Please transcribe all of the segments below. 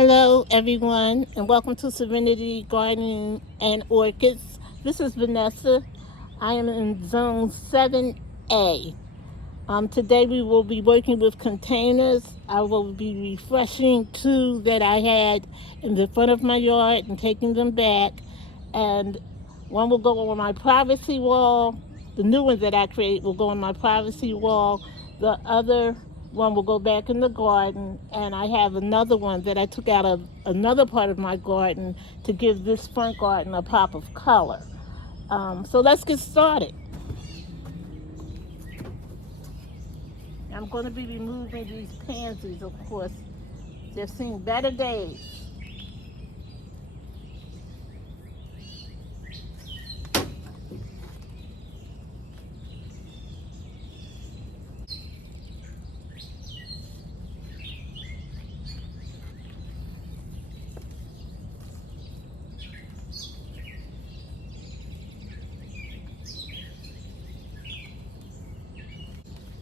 Hello, everyone, and welcome to Serenity Gardening and Orchids. This is Vanessa. I am in Zone 7A. Today we will be working with containers. I will be refreshing two that I had in the front of my yard and taking them back. And one will go on my privacy wall. The new ones that I create will go on my privacy wall. The other one will go back in the garden. And I have another one that I took out of another part of my garden to give this front garden a pop of color. So let's get started. I'm going to be removing these pansies, of course. They've seen better days.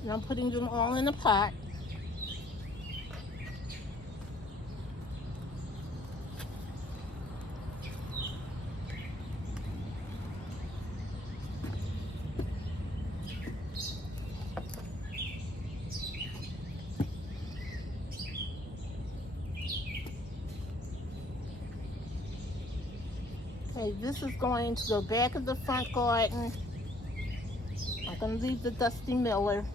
And I'm putting them all in a pot. Okay, this is going to go back in the front garden. I'm going to leave the Dusty Miller.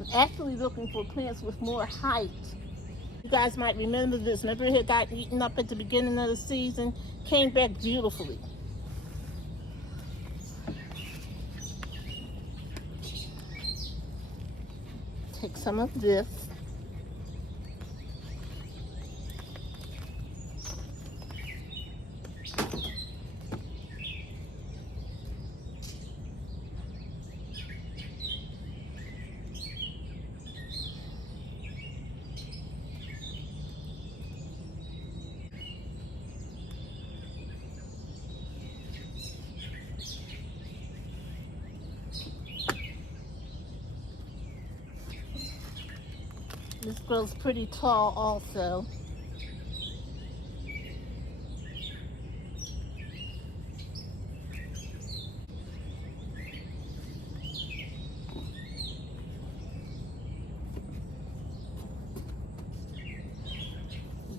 I'm actually looking for plants with more height. You guys might remember this. Remember it got eaten up at the beginning of the season? Came back beautifully. Take some of this. This grows pretty tall also.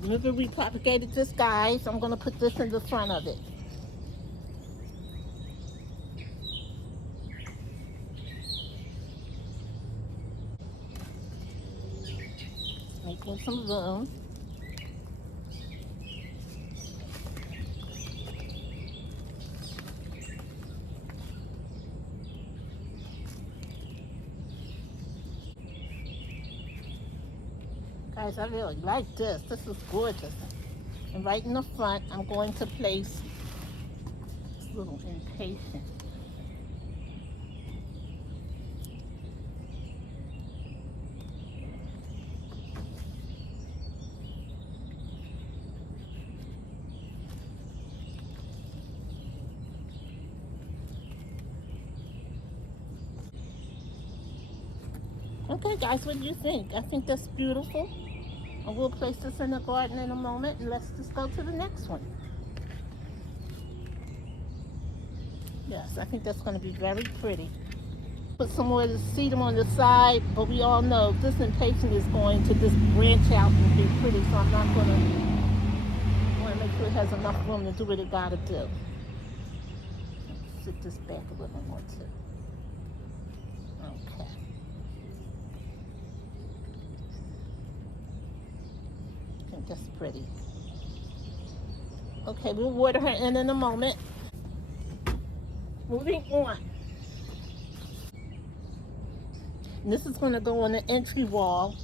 Remember we propagated this, guys. I'm going to put this in the front of it. Making some room. Guys, I really like this. This is gorgeous. And right in the front, I'm going to place this little impatient. Okay, guys, what do you think? I think that's beautiful. I will place this in the garden in a moment, and let's just go to the next one. Yes, I think that's going to be very pretty. Put some more of the sedum on the side, but we all know this impatient is going to just branch out and be pretty, so I'm not going to want to make sure it has enough room to do what it got to do. Sit this back a little more too. Okay. I think that's pretty. Okay, we'll water her in a moment. Moving on. And this is going to go on the entry wall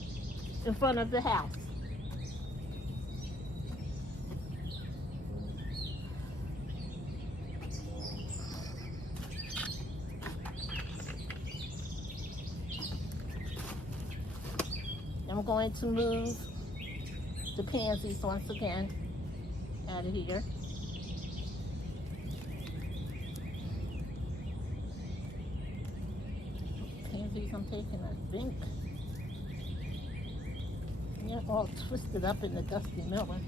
in front of the house. I'm going to move the pansies once again out of here. Pansies I'm taking, I think. They're all twisted up in the Dusty Miller.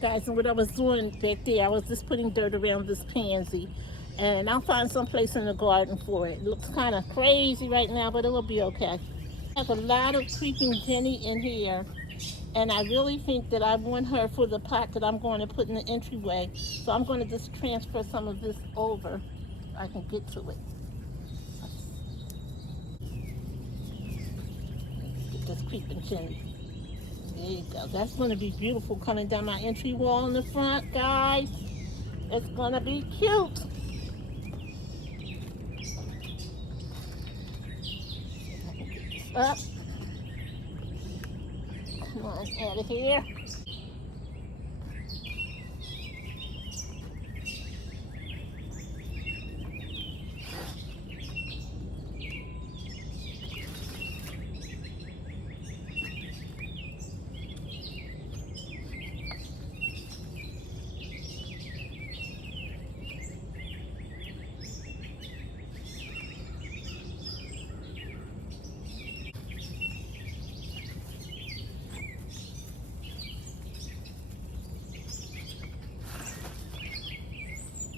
Guys, and what I was doing back there, I was just putting dirt around this pansy. And I'll find some place in the garden for it. It looks kind of crazy right now, but it will be okay. I have a lot of creeping Jenny in here. And I really think that I want her for the pot that I'm going to put in the entryway. So I'm going to just transfer some of this over so I can get to it. Get this creeping Jenny. There you go. That's going to be beautiful coming down my entry wall in the front, guys. It's going to be cute. Up. Come on, out of here.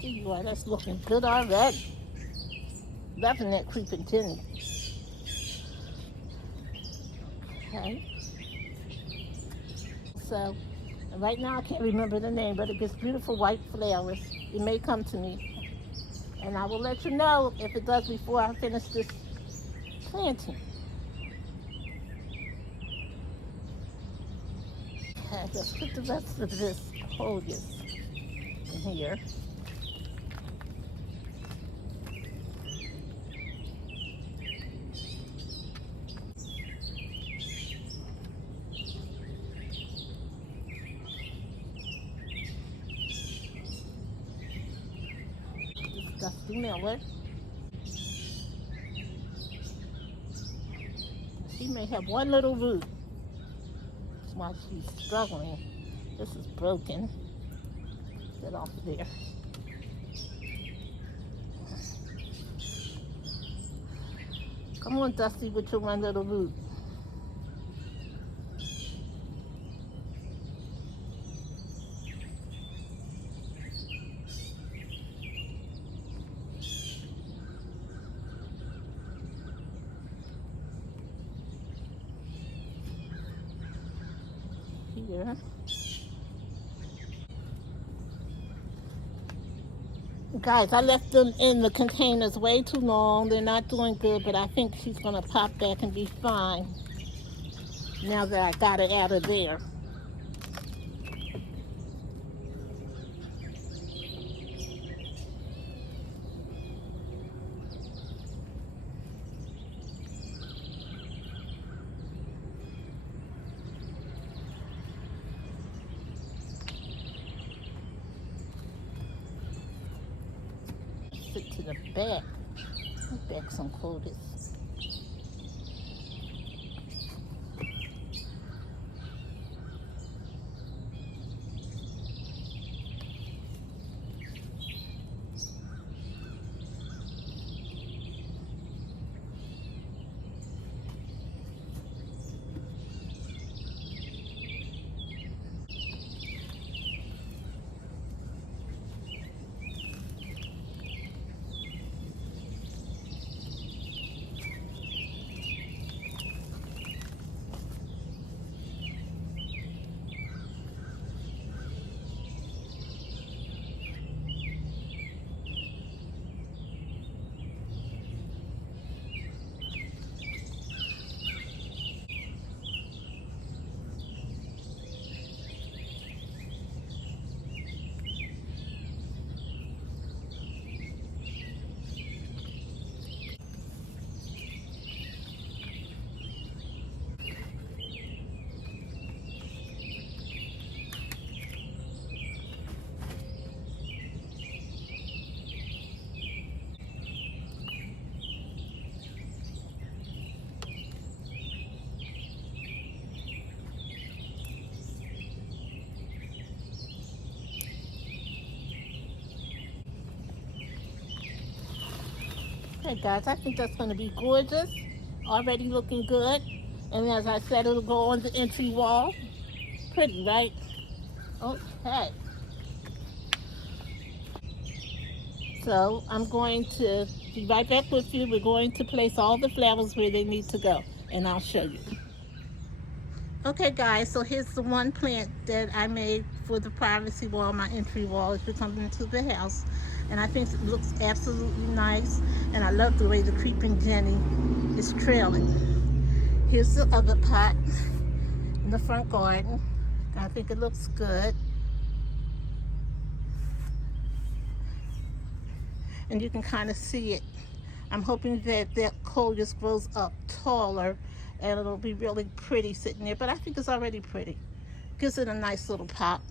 There you are. That's looking good already. Loving that creeping Jenny. Okay. So, right now I can't remember the name, but it gets beautiful white flowers. It may come to me. And I will let you know if it does before I finish this planting. Okay, let's put the rest of this Holius in here. Dusty Miller. She may have one little root. That's why she's struggling. This is broken. Get off of there. Come on, Dusty, with your one little root. Here. Guys, I left them in the containers way too long. They're not doing good, but I think she's going to pop back and be fine now that I got it out of there. Sit to the back. Back some Clotis. Okay, guys, I think that's going to be gorgeous. Already looking good. And as I said, it'll go on the entry wall. Pretty, right? Okay. So I'm going to be right back with you. We're going to place all the flowers where they need to go, and I'll show you. Okay, guys, so here's the one plant that I made for the privacy wall, my entry wall, if you're coming into the house. And I think it looks absolutely nice, and I love the way the creeping Jenny is trailing. Here's the other pot in the front garden. I think it looks good. And you can kind of see it. I'm hoping that that coleus grows up taller and it'll be really pretty sitting there, but I think it's already pretty. Gives it a nice little pop.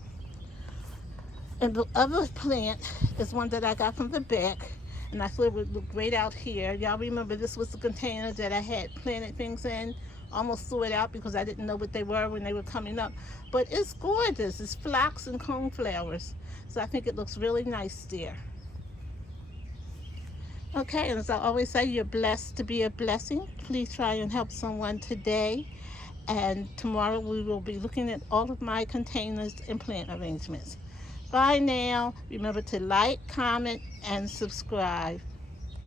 And the other plant is one that I got from the back, and I thought it would look great out here. Y'all remember this was the container that I had planted things in. Almost threw it out because I didn't know what they were when they were coming up. But it's gorgeous. It's phlox and coneflowers. So I think it looks really nice there. Okay, and as I always say, you're blessed to be a blessing. Please try and help someone today. And tomorrow we will be looking at all of my containers and plant arrangements. Bye now. Remember to like, comment, and subscribe.